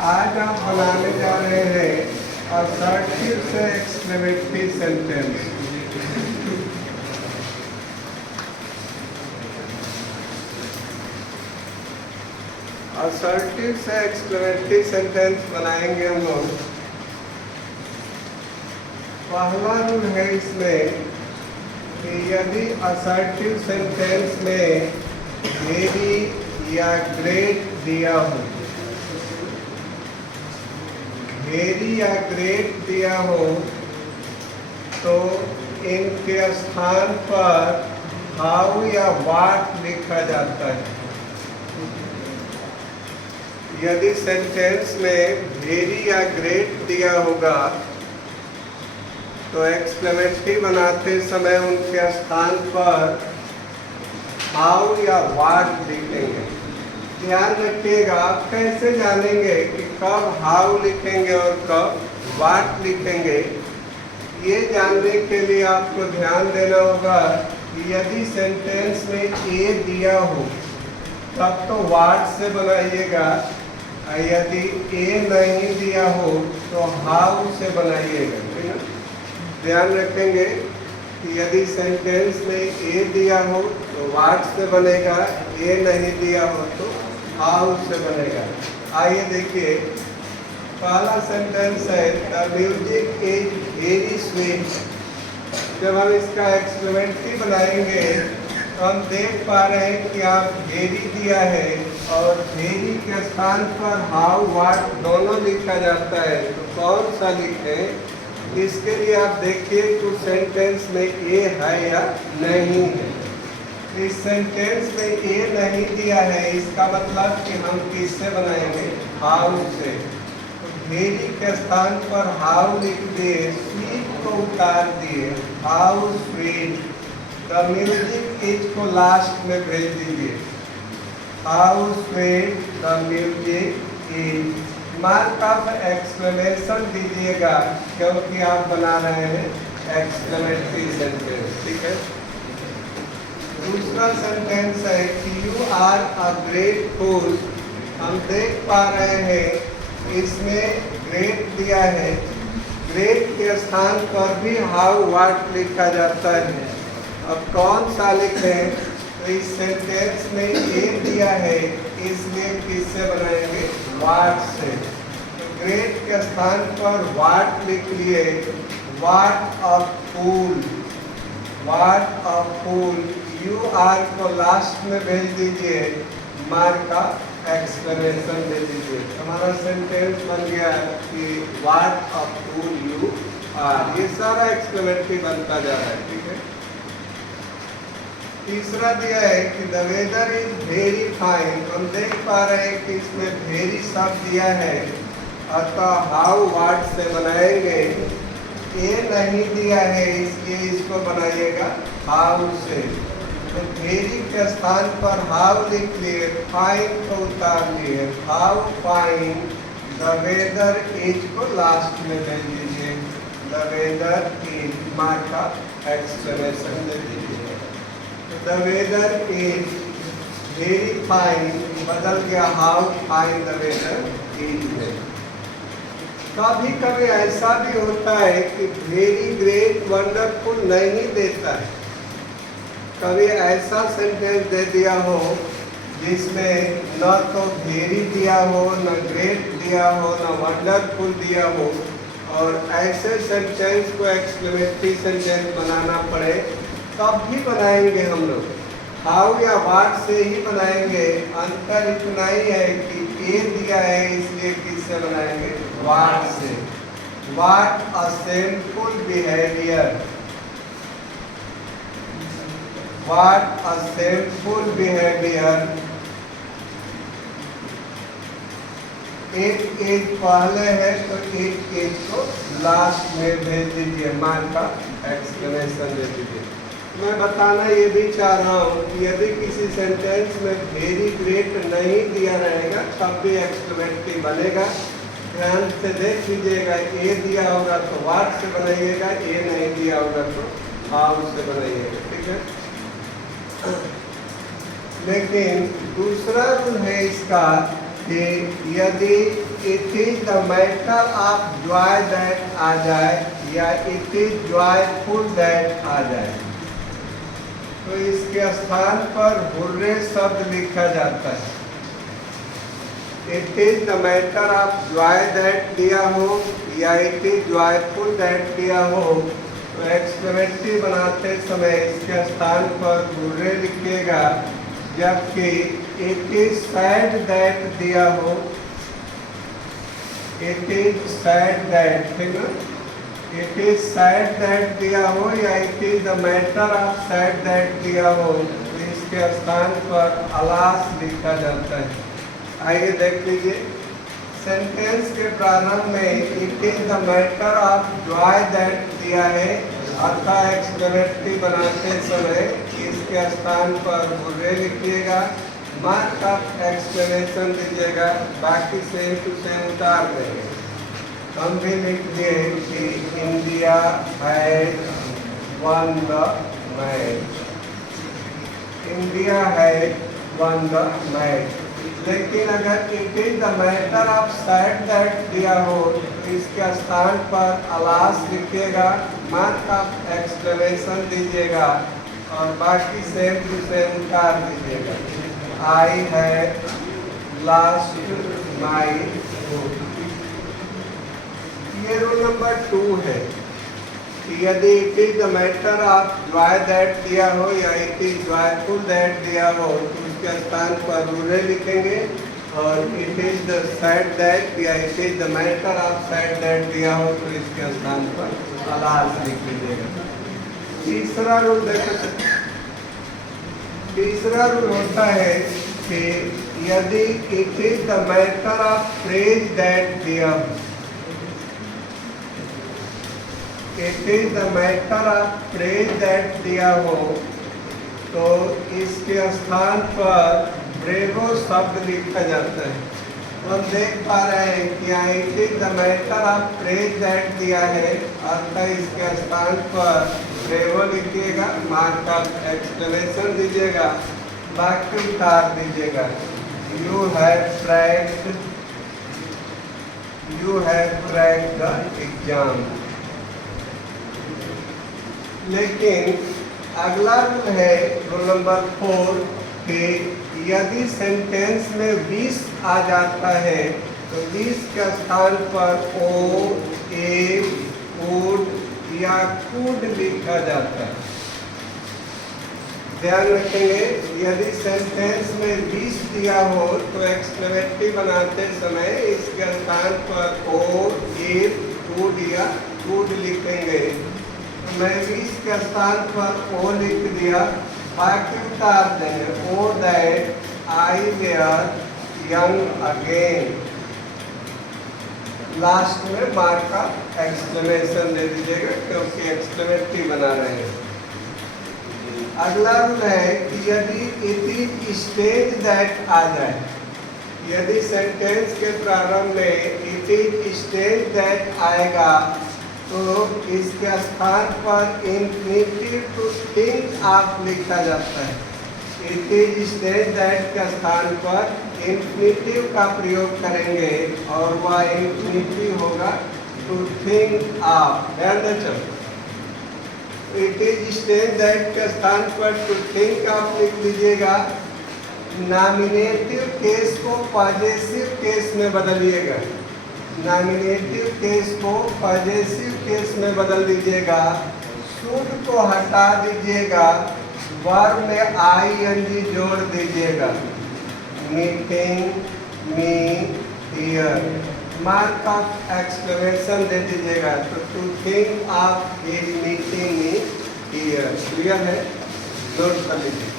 आज हम बनाने जा रहे हैं असर्टिव से एक्सक्लेमेटरी सेंटेंस। असर्टिव से एक्सक्लेमेटरी सेंटेंस बनाएंगे हम लोग। पहला रूल है इसमें कि यदि असर्टिव सेंटेंस में वेरी या ग्रेट दिया हो, वेरी या ग्रेट दिया हो तो इनके स्थान पर हाउ या वाट लिखा जाता है। यदि सेंटेंस में वेरी या ग्रेट दिया होगा तो एक्सक्लेमेटरी बनाते समय उनके स्थान पर हाउ या वाट लिखेंगे। ध्यान रखिएगा, आप कैसे जानेंगे कि कब हाउ लिखेंगे और कब वाट लिखेंगे। ये जानने के लिए आपको ध्यान देना होगा कि यदि सेंटेंस में ए दिया हो तब तो वाट से बनाइएगा, यदि ए नहीं दिया हो तो हाउ से बनाइएगा। ठीक है, ध्यान रखेंगे कि यदि सेंटेंस में ए दिया हो तो वाट से बनेगा, ए नहीं दिया हो तो हाउ से बनेगा। आइए देखिए, पहला सेंटेंस है the music is very sweet. जब हम इसका एक्सक्लेमेटरी बनाएंगे तो हम देख पा रहे हैं कि आप वेरी दिया है और वेरी के स्थान पर हाउ वाट दोनों लिखा जाता है, तो कौन सा लिखें? इसके लिए आप देखिए कि सेंटेंस में ए है या नहीं है। इस सेंटेंस में ए नहीं दिया है, इसका मतलब कि हम किससे बनाएंगे? हाउ से। तो वेरी के स्थान पर हाउ लिख दिए, स्वीट को उतार दिए, how sweet. The music is को लास्ट में भेज दीजिए, how sweet the music is. Mark of exclamation दीजिएगा क्योंकि आप बना रहे हैं एक्सक्लेमेटरी सेंटेंस। ठीक है, दूसरा सेंटेंस है कि यू आर अ ग्रेट फूल। हम देख पा रहे हैं इसमें ग्रेट दिया है, ग्रेट के स्थान पर भी हाउ वाट लिखा जाता है। अब कौन सा लिखें? तो इस सेंटेंस में ए दिया है, इसलिए किससे बनाएंगे? वाट से। तो ग्रेट के स्थान पर वाट लिख लिए, what of fool, what of fool. You are को लास्ट में भेज दीजिए, मार्क का एक्सक्लेमेशन दे दीजिए। हमारा सेंटेंस बन गया कि वाट ऑफ फूल यू आर। ये सारा एक्सक्लेमेटरी बनता जा रहा है। ठीक है, तीसरा दिया है कि the weather is very fine. हम देख पा रहे हैं कि इसमें वेरी शब्द दिया है, अतः हाउ वाट से बनाएंगे। ए नहीं दिया है, इसलिए इसको बनाइएगा हाउ से। तो वेरी के स्थान पर हाउ लिख लिए, फाइन को उतार लिए, how fine the weather is को लास्ट में भेज दीजिए, द वेदर इज, मार्क का एक्सक्लेमेशन दे दीजिए। The weather is very fine बदल गया how fine the weather is. कभी कभी ऐसा भी होता है कि वेरी ग्रेट वंडरफुल नहीं देता है। कभी ऐसा सेंटेंस दे दिया हो जिसमें न तो वेरी दिया हो, न ग्रेट दिया हो, न वंडरफुल दिया हो, और ऐसे सेंटेंस को एक्सक्लेमेटरी सेंटेंस बनाना पड़े तब भी बनाएंगे हम लोग, हाउ या वाट से ही बनाएंगे। अंतर इतना ही है कि ए दिया है, इसलिए किससे बनाएंगे? वाट से। वाट अ शेमफुल बिहेवियर, वाट अ शेमफुल बिहेवियर। एक एज पहले है तो एक एज को लास्ट में भेज दीजिए, मार्क का एक्सक्लेमेशन दे दीजिए। मैं बताना ये भी चाह रहा हूँ कि यदि किसी सेंटेंस में वेरी ग्रेट नहीं दिया रहेगा तब भी एक्सक्लेमेटरी बनेगा। ध्यान से देख लीजिएगा, ए दिया होगा तो वाट से बनाइएगा, ए नहीं दिया होगा तो हाउ से बनाइएगा। ठीक है, लेकिन दूसरा रूल है इसका कि यदि it is the matter of joy that आ जाए या इट इज जॉयफुल दैट आ जाए तो इसके स्थान पर हुर्रे शब्द लिखा जाता है। It is the matter of joy that दिया हो या इट इज जॉयफुल दैट दिया हो तो एक्सक्लेमेटरी बनाते समय इसके स्थान पर हुर्रे लिखिएगा। जबकि इट इज सैड दैट दिया हो, इट इज सैड दैट, ठीक ना, इट इज सैड दैट दिया हो या it is the matter of sad that दिया हो तो इसके स्थान पर अलास लिखा जाता है। आइए देख लीजिए, सेंटेंस के प्रारंभ में it is the matter of joy that दिया है अर्थात एक्सक्लेमेटरी बनाते समय इसके स्थान पर हुर्रे लिखिएगा, मार्क ऑफ एक्सक्लेमेशन दीजिएगा, बाकी सेम टू सेम उतार देंगे। हम भी लिख दिए कि India had one the match, India had one the match. लेकिन अगर it is the matter of sad that दिया हो तो इसके स्थान पर अलास लिखिएगा, मार्क ऑफ एक्सक्लेमेशन दीजिएगा और बाकी सेम टू सेम उतार दीजिएगा। I had last my book. ये रूल नंबर 2 है कि यदि it is the matter of joy that दिया हो या इट इज जॉयफुल दैट दिया हो तो उसके स्थान पर हुर्रे लिखेंगे और it is the sad that या it is the matter of sad that दिया हो तो इसके स्थान पर अलास लिख लीजिएगा। तीसरा रूल देखो, तीसरा रूल होता है कि यदि it is the matter of phrase that दिया हो, it is the matter of phrase that दिया हो तो इसके स्थान पर ब्रेवो शब्द लिखा जाता है। हम देख पा रहे हैं कि यहाँ it is the matter of phrase that दिया है अर्थात इसके स्थान पर ब्रेवो लिखिएगा, मार्क ऑफ एक्सक्लेमेशन दीजिएगा, वाक्य उतार दीजिएगा। You have cracked, you have cracked the exam. लेकिन अगला रूल है रूल नंबर 4 कि यदि सेंटेंस में विश आ जाता है तो विश के स्थान पर ओ, ए, वुड या कुड लिखा जाता है। ध्यान रखेंगे, यदि सेंटेंस में विश दिया हो तो एक्सक्लेमेटरी बनाते समय इसके स्थान पर ओ, ए, वुड या कुड लिखेंगे। मैं विश के स्थान पर ओ लिख दिया, बाकी उतार देंगे। O that I were young again, last में मार्क का एक्सक्लेमेशन दे दीजिएगा क्योंकि एक्सक्लेमेटरी बना रहे हैं। अगला रूल है कि यदि इट इज स्टेज दैट आ जाए, यदि सेंटेंस के प्रारंभ में इट इज स्टेज दैट आएगा तो इसके स्थान पर इंफिनिटिव टू थिंक ऑफ लिखा जाता है। इट इज स्टेज दैट के स्थान पर इंफिनिटिव का प्रयोग करेंगे और वह इंफिनिटिव होगा टू थिंक ऑफ। ध्यान दें, चलो इट इज स्टेज दैट के स्थान पर टू थिंक ऑफ लिख लीजिएगा। नॉमिनेटिव केस को पॉजेसिव केस में बदलिएगा, नॉमिनेटिव केस को पॉजेसिव केस में बदल दीजिएगा। शुड को हटा दीजिएगा, वर्ब में आईएनजी जोड़ दीजिएगा। Meeting, me, here, mark of exclamation दे दीजिएगा। तो to think of is meeting me here. Clear है? नोट कर लीजिए।